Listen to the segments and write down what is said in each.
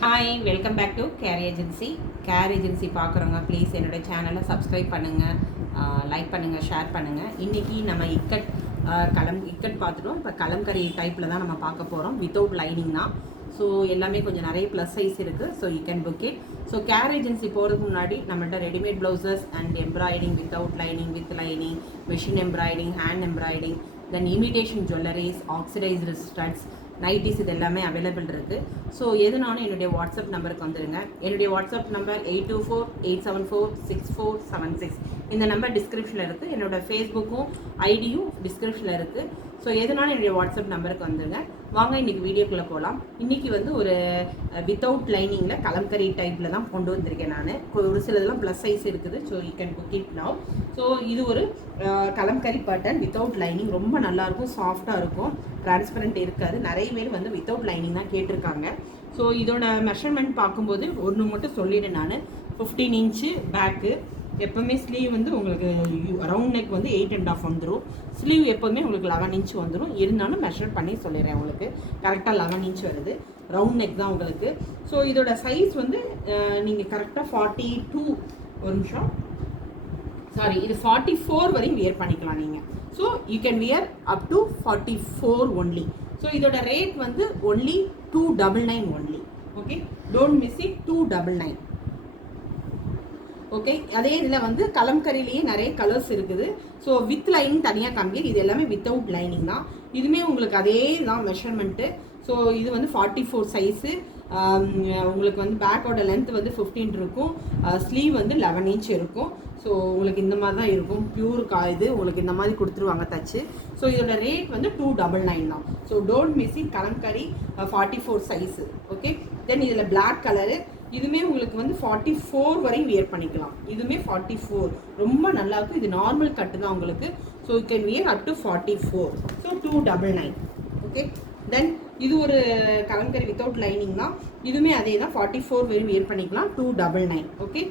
Hi, welcome back to care agency. Care agency பார்க்குறவங்க please என்னோடய சேனலை சப்ஸ்கிரைப் பண்ணுங்கள், லைக் பண்ணுங்கள், ஷேர் பண்ணுங்கள். இன்றைக்கி நம்ம இக்கட் பார்த்துட்டோம். இப்போ கலம்கரி டைப்பில் தான் நம்ம பார்க்க போகிறோம். வித்தவுட் லைனிங் தான். ஸோ எல்லாமே கொஞ்சம் நிறைய ப்ளஸ் சைஸ் இருக்குது. So you can book it. So care agency போகிறதுக்கு முன்னாடி நம்மள்ட்ட readymade blouses and embroidering, without lining, with lining, machine embroidering, hand embroidering, then imitation jewelleries, oxidised studs, nighties இது எல்லாமே அவைலபிள் இருக்குது. ஸோ எதுனாலும் என்னுடைய வாட்ஸ்அப் நம்பருக்கு வந்துடுங்க. என்னுடைய வாட்ஸ்அப் நம்பர் 8248746476. இந்த நம்பர் டிஸ்கிரிப்ஷனில் இருக்குது. என்னோடய ஃபேஸ்புக்கும் ஐடியும் டிஸ்கிரிப்ஷனில் இருக்குது. ஸோ எதுனாலும் என்னுடைய வாட்ஸ்அப் நம்பருக்கு வந்துடுங்க. வாங்க இன்றைக்கி வீடியோக்குள்ளே போகலாம். இன்றைக்கி வந்து ஒரு வித்தவுட் லைனிங்கில் கலம்கரி டைப்பில் தான் கொண்டு வந்திருக்கேன் நான். ஒரு சிலதெல்லாம் ப்ளஸ் சைஸ் இருக்குது. So you can book it now. So இது ஒரு கலம்கரி பேட்டர்ன் வித்தவுட் லைனிங். ரொம்ப நல்லாயிருக்கும், சாஃப்டாக இருக்கும், டிரான்ஸ்பரண்ட் இருக்காது. நிறைய பேர் வந்து வித்தவுட் லைனிங் தான் கேட்டிருக்காங்க. ஸோ இதோட மெஷர்மெண்ட் பார்க்கும்போது ஒன்று மட்டும் சொல்லிடுறேன் நான். 15 இன்ச்சு பேக்கு. எப்போவுமே ஸ்லீவ் வந்து உங்களுக்கு ரவுண்ட் நெக் வந்து 8.5 வந்துடும். ஸ்லீவ் எப்போவுமே உங்களுக்கு 11 இன்ச் வந்துடும். இருந்தாலும் மெஷர் பண்ணி சொல்லிடுறேன் உங்களுக்கு. கரெக்டாக 11 இன்ச் வருது. ரவுண்ட் நெக் தான் உங்களுக்கு. ஸோ இதோட சைஸ் வந்து நீங்கள் கரெக்டாக 42, ஒரு நிமிஷம், சாரி, இது 44 வரையும் வியர் பண்ணிக்கலாம் நீங்கள். So you can wear up to 44 only. So இதோட ரேட் வந்து only 299 only. Okay, don't miss it. 299. Okay, அதே இதில் வந்து கலம்கரிலேயே நிறைய கலர்ஸ் இருக்குது. ஸோ வித் லைனிங் தனியாக காமிக்க, இது எல்லாமே வித்தவுட் லைனிங் தான். இதுவுமே உங்களுக்கு அதே தான் மெஷர்மெண்ட்டு. ஸோ இது வந்து 44 சைஸு. உங்களுக்கு வந்து பேக்கோட லென்த் வந்து 15 இருக்கும். ஸ்லீவ் வந்து 11 இன்ச் இருக்கும். ஸோ உங்களுக்கு இந்த மாதிரி தான் இருக்கும். பியூர் இது உங்களுக்கு இந்த மாதிரி கொடுத்துருவாங்க தச்சு. ஸோ இதோட ரேட் வந்து 299 தான். So don't miss it. Kalamkari 44 size. Okay, then இதில் பிளாக் கலரு. இதுவுமே உங்களுக்கு வந்து 44 வரையும் வியர் பண்ணிக்கலாம். இதுவுமே 44 ரொம்ப நல்லாயிருக்கும். இது நார்மல் கட்டு தான் உங்களுக்கு. So you can wear up to 44. So 299. Okay, then இது ஒரு கலம்கரி வித்தவுட் லைனிங் தான். இதுவுமே அதே தான், 44 வரையும் வியர் பண்ணிக்கலாம். 299. ஓகே,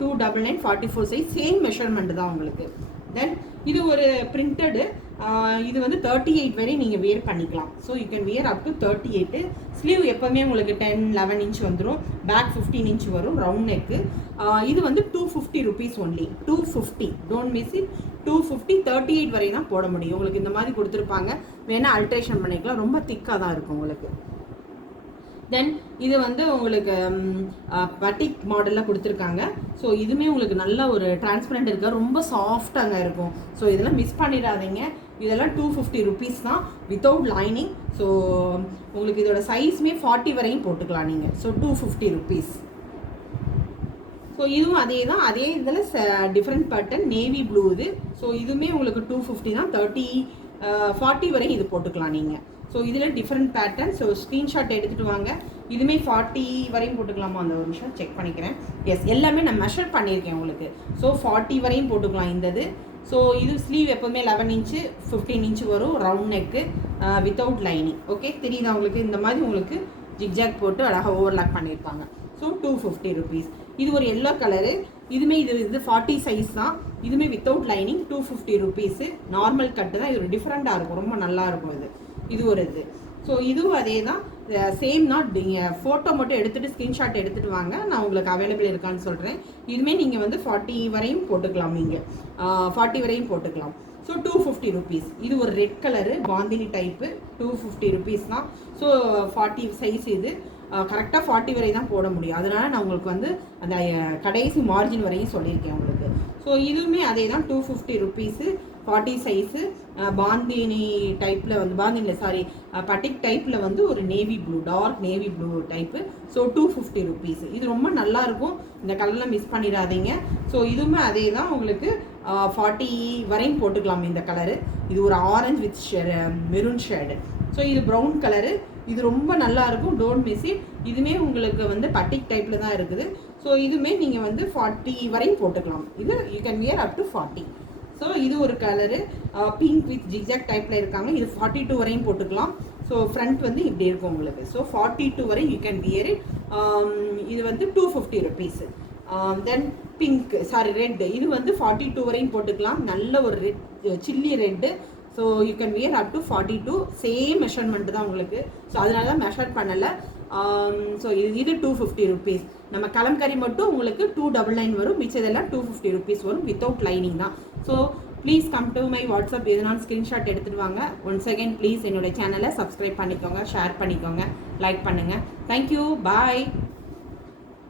299, 44 சைஸ், சேம் மெஷர்மெண்ட் தான் உங்களுக்கு. தென் இது ஒரு பிரிண்டடு. இது வந்து 38 வரை நீங்கள் வியர் பண்ணிக்கலாம். So you can wear up to 38. Sleeve எப்போவுமே உங்களுக்கு 10-11 இன்ச் வந்துடும். பேக் 15 இன்ச் வரும். Round neck. இது வந்து 250 rupees only. 250. Don't miss it. 250. 38 வரை தான் போட முடியும். உங்களுக்கு இந்த மாதிரி கொடுத்துருப்பாங்க. வேணால் அல்ட்ரேஷன் பண்ணிக்கலாம். ரொம்ப திக்காக தான் இருக்கும் உங்களுக்கு. தென் இது வந்து உங்களுக்கு பட்டிக் மாடலில் கொடுத்துருக்காங்க. ஸோ இதுவுமே உங்களுக்கு நல்ல ஒரு டிரான்ஸ்பரண்ட் இருக்க, ரொம்ப சாஃப்டாக இருக்கும். ஸோ இதெல்லாம் மிஸ் பண்ணிடாதீங்க. இதெல்லாம் 250 ருபீஸ் தான் வித்தவுட் லைனிங். ஸோ உங்களுக்கு இதோட சைஸுமே 40 வரையும் போட்டுக்கலாம் நீங்கள். So 250 rupees. ஸோ இதுவும் அதே தான். அதே இதில் டிஃப்ரெண்ட் பேட்டர்ன் நேவி ப்ளூ இது. ஸோ இதுவுமே உங்களுக்கு 250 தான். 40 வரையும் இது போட்டுக்கலாம் நீங்கள். ஸோ இதில் டிஃப்ரெண்ட் பேட்டர்ன். ஸோ ஸ்க்ரீன்ஷாட் எடுத்துகிட்டு வாங்க. இதுவுமே 40 வரையும் போட்டுக்கலாமா? அந்த ஒரு நிமிஷம் செக் பண்ணிக்கிறேன். எஸ், எல்லாமே நான் மெஷர் பண்ணியிருக்கேன் உங்களுக்கு. ஸோ 40 வரையும் போட்டுக்கலாம் இந்த இது. ஸோ இது ஸ்லீவ் எப்போவுமே 11 இன்ச்சு 15 இன்ச்சு வரும். Round neck without lining. Okay, தெரியுதா உங்களுக்கு? இந்த மாதிரி உங்களுக்கு ஜிக்ஜாக் போட்டு அழகாக ஓவர்லாக் பண்ணியிருப்பாங்க. So 250 rupees. இது ஒரு எல்லோ கலரு. இதுவுமே இது 40 சைஸ் தான். இதுவுமே வித்தவுட் லைனிங். 250 ருபீஸு. நார்மல் கட்டு தான். இது ஒரு டிஃப்ரெண்ட்டாக இருக்கும். ரொம்ப நல்லா இருக்கும் இது. இது ஒரு இது. ஸோ இதுவும் அதே தான், சேம் தான். நீங்கள் ஃபோட்டோ மட்டும் எடுத்துகிட்டு ஸ்க்ரீன்ஷாட் எடுத்துகிட்டு வாங்க. நான் உங்களுக்கு அவைலபிள் இருக்கான்னு சொல்கிறேன். இதுவுமே நீங்கள் வந்து 40 வரையும் போட்டுக்கலாம். நீங்கள் 40 வரையும் போட்டுக்கலாம். So 250 rupees. இது ஒரு red colour bandhani type. 250 rupees தான். ஸோ 40 சைஸ் இது. கரெக்டாக 40 வரை தான் போட முடியும். அதனால் நான் உங்களுக்கு வந்து அந்த கடைசி மார்ஜின் வரையும் சொல்லியிருக்கேன் உங்களுக்கு. ஸோ இதுவுமே அதே தான், 250 ருபீஸு. 40 சைஸு. பாந்தினி டைப்பில் வந்து பட்டிக் டைப்பில் வந்து ஒரு navy blue, dark navy blue type. So 250 rupees. இது ரொம்ப நல்லாயிருக்கும். இந்த கலரில் மிஸ் பண்ணிடாதீங்க. ஸோ இதுவுமே அதே தான் உங்களுக்கு 40 வரையும் போட்டுக்கலாம் இந்த கலரு. இது ஒரு orange with maroon shade. So இது ப்ரௌன் கலரு. இது ரொம்ப நல்லாயிருக்கும். Don't miss it. இதுவுமே உங்களுக்கு வந்து பட்டிக் டைப்பில் தான் இருக்குது. ஸோ இதுவுமே நீங்கள் வந்து 40 வரையும் போட்டுக்கலாம். இது you can wear up to 40. So இது ஒரு கலரு பிங்க் வித் ஜிக்ஜாக் டைப்பில் இருக்காங்க. இது 42 வரையும் போட்டுக்கலாம். ஸோ ஃப்ரண்ட் வந்து இப்படி இருக்கும் உங்களுக்கு. ஸோ 42 வரை யூ கேன் வியர் இட். இது வந்து 250 ருபீஸு. தென் பிங்க், ரெட். இது வந்து 42 வரையும் போட்டுக்கலாம். நல்ல ஒரு red, chilli red. So you can wear up to 42. Same measurement தான் உங்களுக்கு. ஸோ அதனால தான் மெஷர் பண்ணலை. ஸோ இது 250 ருபீஸ். நம்ம கலம்கரி மட்டும் உங்களுக்கு 299 வரும், மிச்சதெல்லாம் 250 ருபீஸ் வரும், வித்தவுட் லைனிங் தான். So please come to my WhatsApp, எதனாலும் ஸ்க்ரீன்ஷாட் எடுத்துகிட்டு வாங்க. ஒன்ஸ் அகேன் ப்ளீஸ் என்னோட சேனலை சப்ஸ்கிரைப் பண்ணிக்கோங்க, ஷேர் பண்ணிக்கோங்க, லைக் பண்ணுங்கள். தேங்க்யூ, பாய்.